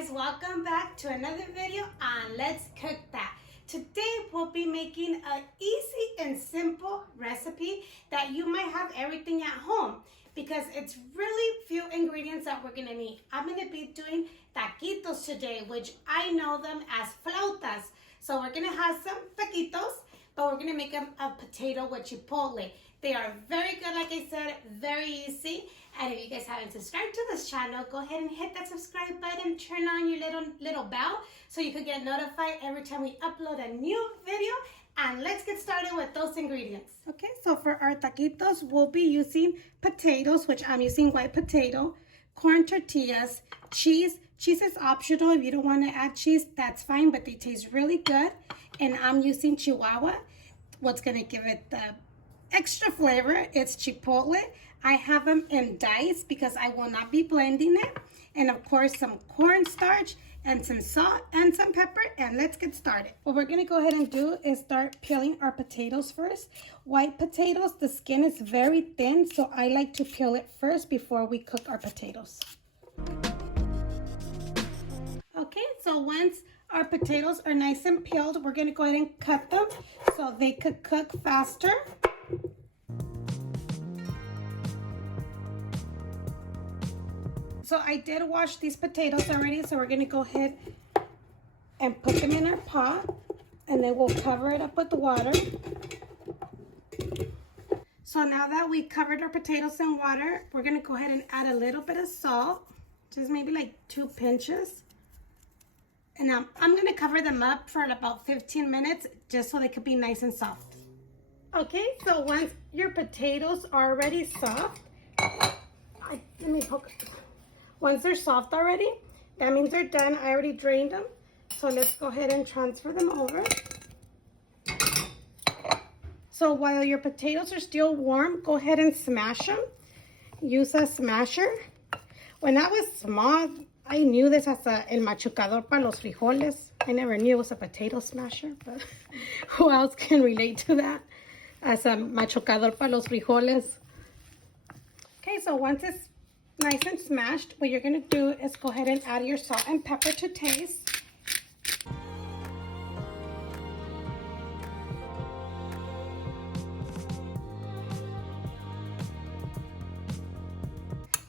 guys, welcome back to another video on Let's Cook That. Today we'll be making an easy and simple recipe that you might have everything at home because it's really few ingredients that we're gonna need. I'm gonna be doing taquitos today, which I know them as flautas. So we're gonna have some taquitos, but we're gonna make them a potato with chipotle. They are very good, like I said, very easy. And if you guys haven't subscribed to this channel, go ahead and hit that subscribe button, turn on your little bell so you can get notified every time we upload a new video. And let's get started with those ingredients. Okay, so for our taquitos, we'll be using potatoes, which I'm using white potato, corn tortillas, cheese. Cheese is optional. If you don't want to add cheese, that's fine, but they taste really good. And I'm using chihuahua. What's going to give it the extra flavor, it's chipotle. I have them in dice because I will not be blending it. And of course, some cornstarch and some salt and some pepper. And let's get started. What we're gonna go ahead and do is start peeling our potatoes first. White potatoes, the skin is very thin, so I like to peel it first before we cook our potatoes. Okay, so once our potatoes are nice and peeled, we're gonna go ahead and cut them so they could cook faster. So I did wash these potatoes already, so we're gonna go ahead and put them in our pot, and then we'll cover it up with the water. So now that we covered our potatoes in water, we're gonna go ahead and add a little bit of salt, just maybe like 2 pinches. And now I'm gonna cover them up for about 15 minutes, just so they could be nice and soft. Okay, so once your potatoes are already soft, let me poke it. Once they're soft already, that means they're done. I already drained them. So let's go ahead and transfer them over. So while your potatoes are still warm, go ahead and smash them. Use a smasher. When I was small, I knew this as el machucador para los frijoles. I never knew it was a potato smasher, but who else can relate to that? As a machucador para los frijoles. Okay, so once it's nice and smashed, what you're gonna do is go ahead and add your salt and pepper to taste.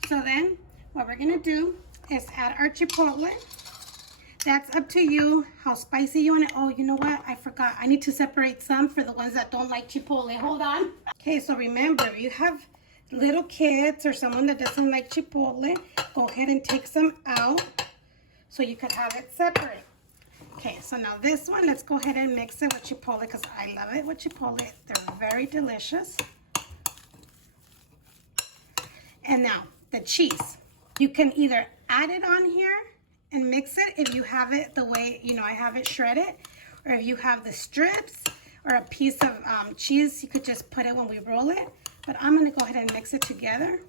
So then what we're gonna do is add our chipotle. That's up to you how spicy you want it. Oh, you know what? I forgot. I need to separate some for the ones that don't like chipotle. Hold on. Okay, so remember, if you have little kids or someone that doesn't like chipotle, go ahead and take some out so you could have it separate. Okay, so now this one, let's go ahead and mix it with chipotle because I love it with chipotle. They're very delicious. And now the cheese. You can either add it on here and mix it if you have it the way, you know, I have it shredded, or if you have the strips or a piece of cheese, you could just put it when we roll it. But I'm gonna go ahead and mix it together.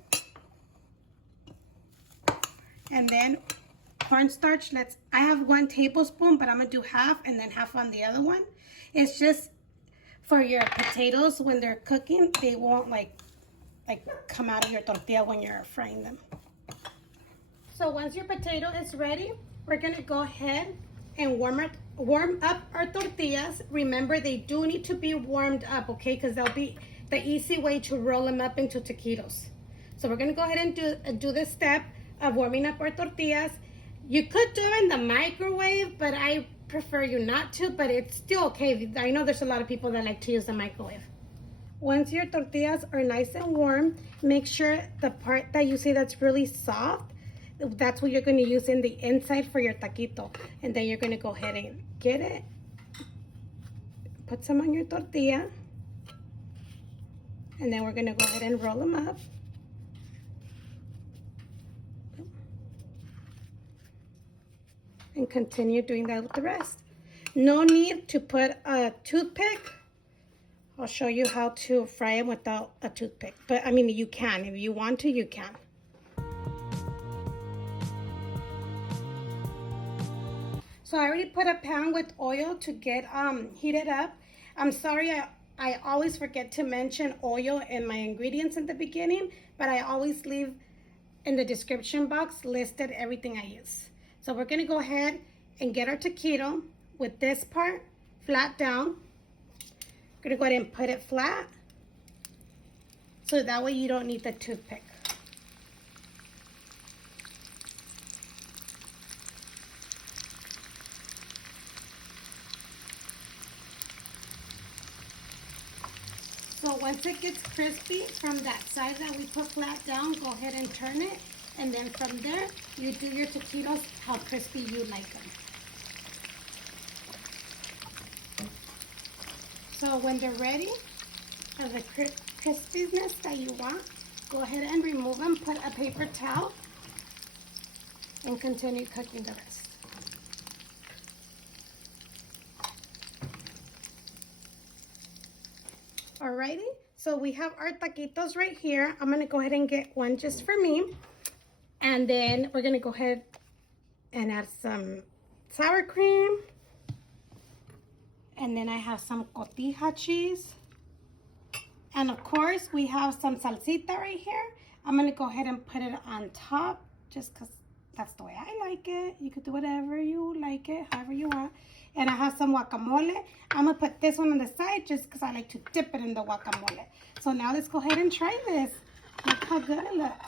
And then cornstarch, I have 1 tablespoon, but I'm gonna do half and then half on the other one. It's just for your potatoes when they're cooking, they won't like come out of your tortilla when you're frying them. So once your potato is ready, we're gonna go ahead and warm up our tortillas. Remember, they do need to be warmed up, okay? Because they'll be the easy way to roll them up into taquitos. So we're gonna go ahead and do this step of warming up our tortillas. You could do it in the microwave, but I prefer you not to, but it's still okay. I know there's a lot of people that like to use the microwave. Once your tortillas are nice and warm, make sure the part that you see that's really soft, that's what you're gonna use in the inside for your taquito. And then you're gonna go ahead and get it, put some on your tortilla, and then we're gonna go ahead and roll them up. And continue doing that with the rest. No need to put a toothpick. I'll show you how to fry them without a toothpick. But I mean, you can. If you want to, you can. So I already put a pan with oil to get heated up. I'm sorry, I always forget to mention oil in my ingredients in the beginning, but I always leave in the description box listed everything I use. So we're gonna go ahead and get our taquito with this part flat down. We're gonna go ahead and put it flat, so that way you don't need the toothpick. So once it gets crispy from that side that we put flat down, go ahead and turn it. And then from there, you do your taquitos how crispy you like them. So when they're ready, of the crispiness that you want, go ahead and remove them, put a paper towel, and continue cooking the rest. Alrighty, so we have our taquitos right here. I'm gonna go ahead and get one just for me. And then we're gonna go ahead and add some sour cream. And then I have some cotija cheese. And of course, we have some salsita right here. I'm gonna go ahead and put it on top just because that's the way I like it. You could do whatever you like it, however you want. And I have some guacamole. I'm gonna put this one on the side just because I like to dip it in the guacamole. So now let's go ahead and try this. Look how good it looks.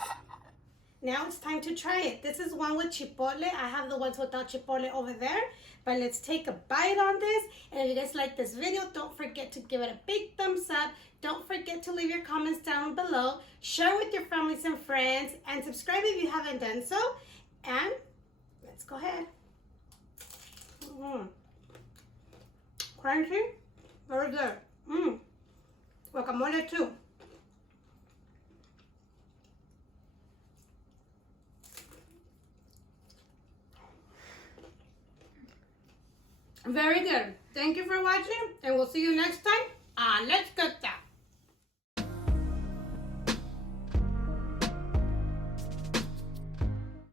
Now it's time to try it. This is one with chipotle. I have the ones without chipotle over there. But let's take a bite on this. And if you guys like this video, don't forget to give it a big thumbs up. Don't forget to leave your comments down below. Share with your families and friends. And subscribe if you haven't done so. And let's go ahead. Crunchy. Very good. Guacamole too. Very good. Thank you for watching, and we'll see you next time on Let's Cook That.